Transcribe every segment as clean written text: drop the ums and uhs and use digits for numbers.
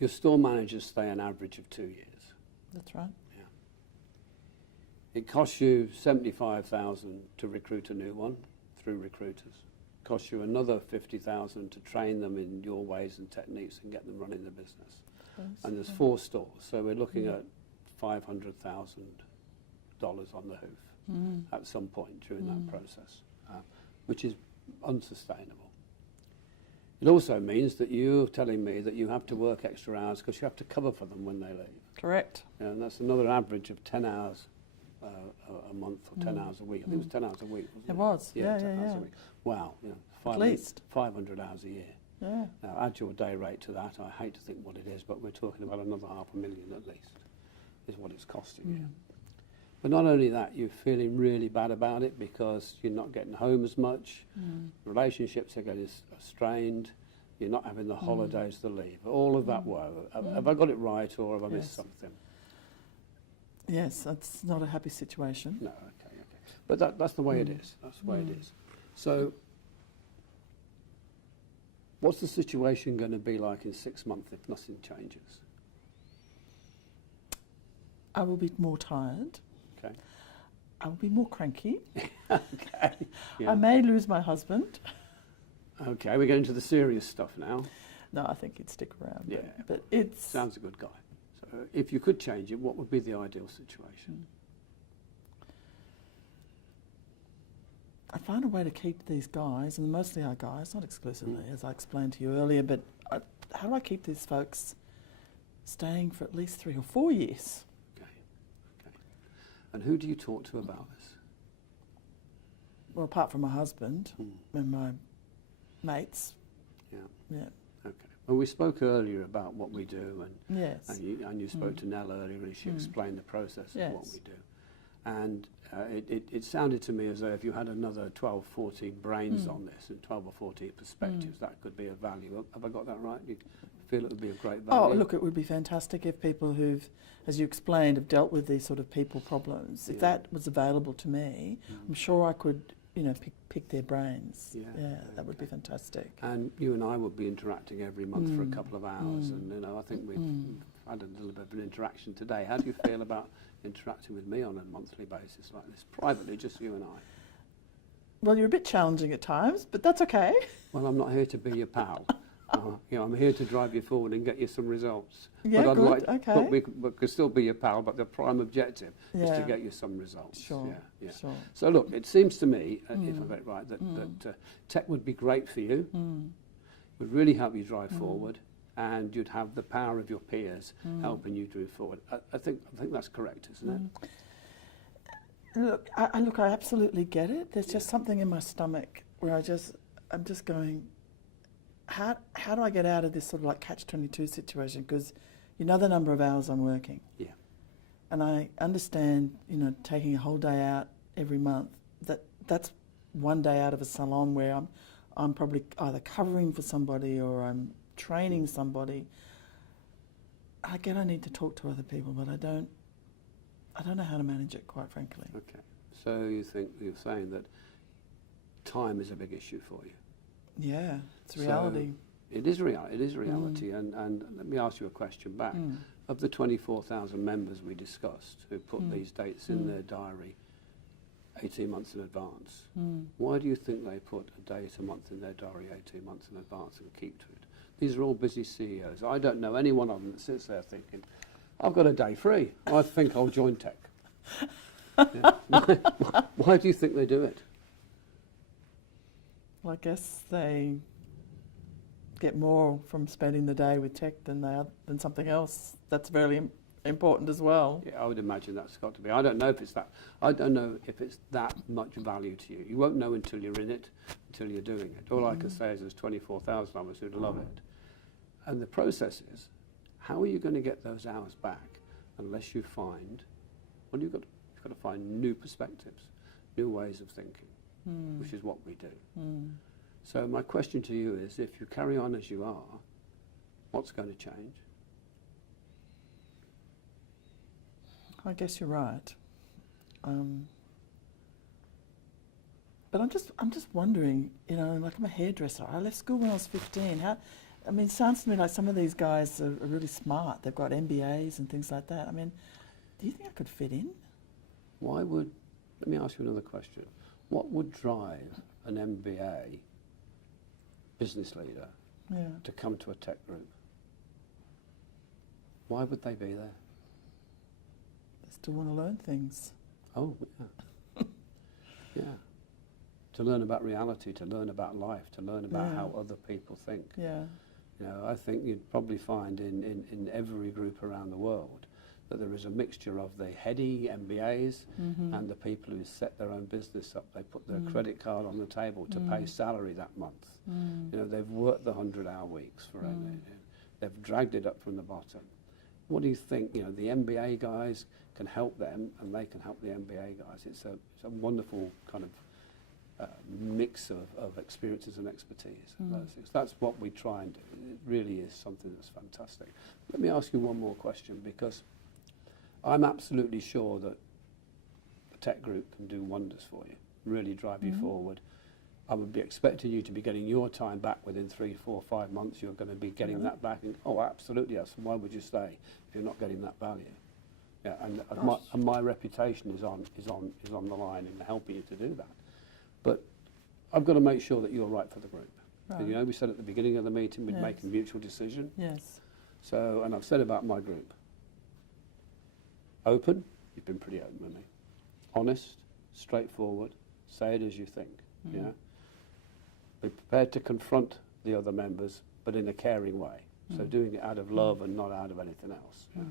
Your store managers stay an average of 2 years. That's right. Yeah. It costs you $75,000 to recruit a new one through recruiters. It costs you another $50,000 to train them in your ways and techniques and get them running the business. And there's 4 stores, so we're looking at $500,000 on the hoof at some point during that process, which is unsustainable. It also means that you're telling me that you have to work extra hours because you have to cover for them when they leave. Correct. And that's another average of 10 hours a month or 10 hours a week. I think it was 10 hours a week, wasn't it? It was, Yeah, 10 hours a week. Wow, At least 500 hours a year. Yeah. Now, add your day rate to that. I hate to think what it is, but we're talking about another $500,000 at least, is what it's costing you. But not only that, you're feeling really bad about it because you're not getting home as much, relationships are getting strained, you're not having the holidays, the leave, all of that woe. Have I got it right, or have I missed something? Yes, that's not a happy situation. No, okay. But that's the way it is. That's the way it is. So, what's the situation going to be like in 6 months if nothing changes? I will be more tired. Okay. I will be more cranky. Okay. Yeah. I may lose my husband. Okay, we're getting to the serious stuff now. No, I think he'd stick around. Yeah. But it's... Sounds a good guy. So if you could change it, what would be the ideal situation? I find a way to keep these guys, and mostly our guys, not exclusively, as I explained to you earlier, but how do I keep these folks staying for at least 3 or 4 years? Okay. And who do you talk to about this? Well, apart from my husband and my mates. Yeah. Okay. Well, we spoke earlier about what we do, and you spoke to Nell earlier, and she explained the process of what we do. And it sounded to me as though if you had another 12, 14 brains on this and 12 or 14 perspectives, that could be of value. Have I got that right? You feel it would be of great value? Oh, look, it would be fantastic if people who've, as you explained, have dealt with these sort of people problems, if that was available to me, I'm sure I could, pick their brains. Yeah, that would be fantastic. And you and I would be interacting every month for a couple of hours, and I think we've had a little bit of an interaction today. How do you feel about interacting with me on a monthly basis like this, privately, just you and I? Well, you're a bit challenging at times, but that's okay. Well, I'm not here to be your pal. I'm here to drive you forward and get you some results. Yeah, but good, okay. But we could still be your pal, but the prime objective is to get you some results. Sure, Yeah. sure. So look, it seems to me, if I got it right, that tech would be great for you, would really help you drive forward, and you'd have the power of your peers helping you drive forward. I think that's correct, isn't it? Look, I absolutely get it. There's just something in my stomach where I'm just going, how do I get out of this sort of like catch-22 situation? Because you know the number of hours I'm working. Yeah. And I understand, taking a whole day out every month, that's one day out of a salon where I'm probably either covering for somebody or I'm training somebody. I get I need to talk to other people, but I don't know how to manage it, quite frankly. Okay. So you're saying that time is a big issue for you? Yeah, it's reality. So it is reality. And let me ask you a question back. Of the 24,000 members we discussed who put these dates in their diary 18 months in advance, why do you think they put a date a month in their diary 18 months in advance and keep to it? These are all busy CEOs. I don't know any one of them that sits there thinking, I've got a day free. I think I'll join tech. Why do you think they do it? Well, I guess they get more from spending the day with tech than something else. That's very important as well. Yeah, I would imagine that's got to be. I don't know if it's that. I don't know if it's that much value to you. You won't know until you're in it, until you're doing it. All I can say is there's 24,000 of us who'd love it. And the process is, how are you going to get those hours back unless you find, well, you've got to find new perspectives, new ways of thinking, which is what we do. So my question to you is, if you carry on as you are, what's going to change? I guess you're right. But I'm just wondering, like I'm a hairdresser. I left school when I was 15. I mean, it sounds to me like some of these guys are really smart. They've got MBAs and things like that. I mean, do you think I could fit in? Let me ask you another question. What would drive an MBA business leader Yeah. to come to a tech group? Why would they be there? They still want to learn things. Oh, yeah. Yeah. To learn about reality, to learn about life, to learn about how other people think. Yeah. You know, I think you'd probably find in every group around the world that there is a mixture of the heady MBAs and the people who set their own business up. They put their credit card on the table to pay salary that month. You know, they've worked the 100-hour weeks for it. They've dragged it up from the bottom. What do you think? You know, the MBA guys can help them, and they can help the MBA guys. It's a wonderful kind of mix of experiences and expertise. That's what we try and do. It really is something that's fantastic. Let me ask you one more question, because I'm absolutely sure that a tech group can do wonders for you, really drive you forward. I would be expecting you to be getting your time back within 3, 4, 5 months. You're going to be getting that back. And, oh, absolutely, yes. Why would you stay if you're not getting that value? Yeah, and my reputation is on the line in helping you to do that. But I've got to make sure that you're right for the group. Right. And, you know, we said at the beginning of the meeting we'd make a mutual decision. Yes. So, and I've said about my group. Open, you've been pretty open with me. Honest, straightforward, say it as you think. Yeah. Be prepared to confront the other members, but in a caring way. So doing it out of love and not out of anything else. Yeah.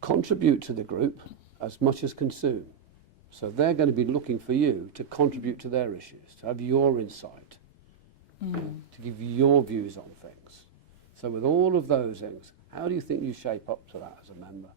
Contribute to the group as much as consume. So they're going to be looking for you to contribute to their issues, to have your insight, to give your views on things. So with all of those things, how do you think you shape up to that as a member?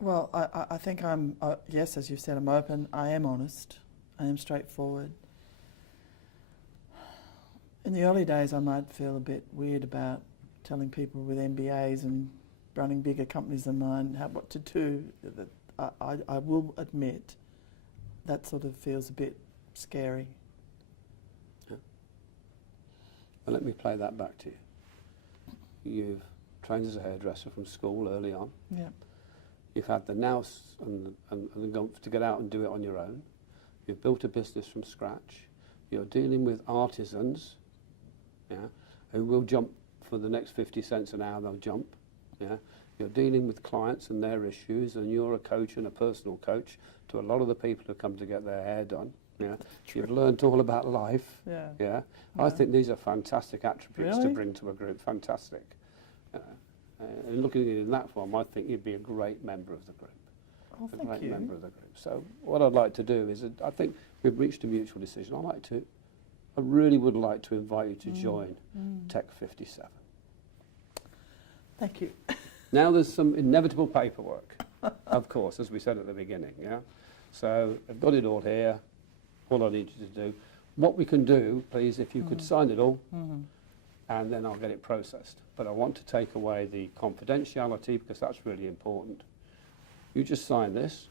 Well, I think I'm, yes, as you've said, I'm open, I am honest, I am straightforward. In the early days, I might feel a bit weird about telling people with MBAs and running bigger companies than mine what to do. I will admit that sort of feels a bit scary. Yeah. Well, let me play that back to you. You've trained as a hairdresser from school early on. Yeah. You've had the nous and the gumph to get out and do it on your own. You've built a business from scratch. You're dealing with artisans, who will jump for the next 50 cents an hour, they'll jump. Yeah. You're dealing with clients and their issues, and you're a coach and a personal coach to a lot of the people who come to get their hair done. Yeah. You've learned all about life. Yeah. Yeah. I think these are fantastic attributes to bring to a group. Fantastic. And looking at it in that form, I think you'd be a great member of the group. Oh, a thank great you. member of the group. So what I'd like to do is, I think we've reached a mutual decision. I really would like to invite you to join Tech 57. Thank you. Now there's some inevitable paperwork, of course, as we said at the beginning, yeah? So I've got it all here, all I need you to do. What we can do, please, if you could sign it all, and then I'll get it processed. But I want to take away the confidentiality, because that's really important. You just sign this,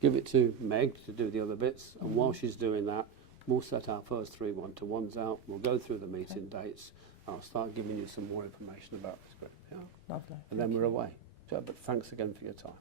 give it to Meg to do the other bits, and while she's doing that, we'll set our first 3 1-to-1s out, we'll go through the meeting dates, I'll start giving you some more information about this group. Yeah? Lovely. And then we're away. So, but thanks again for your time.